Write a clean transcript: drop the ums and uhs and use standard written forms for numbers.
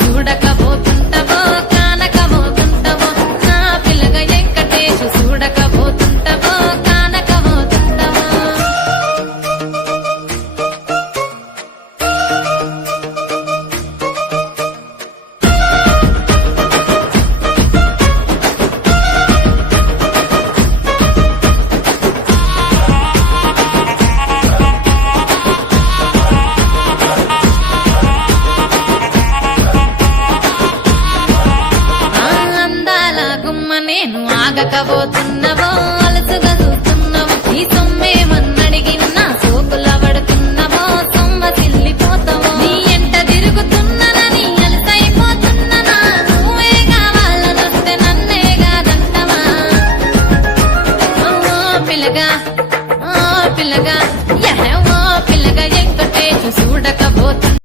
చూడకపోతుంటవో కానకపోతుంటవో నా పిల్లగ వెంకటేశు చూడకపోతుంటవో కానకపోతుంటవో అందాల గుమ్మ నేను ఆగకపో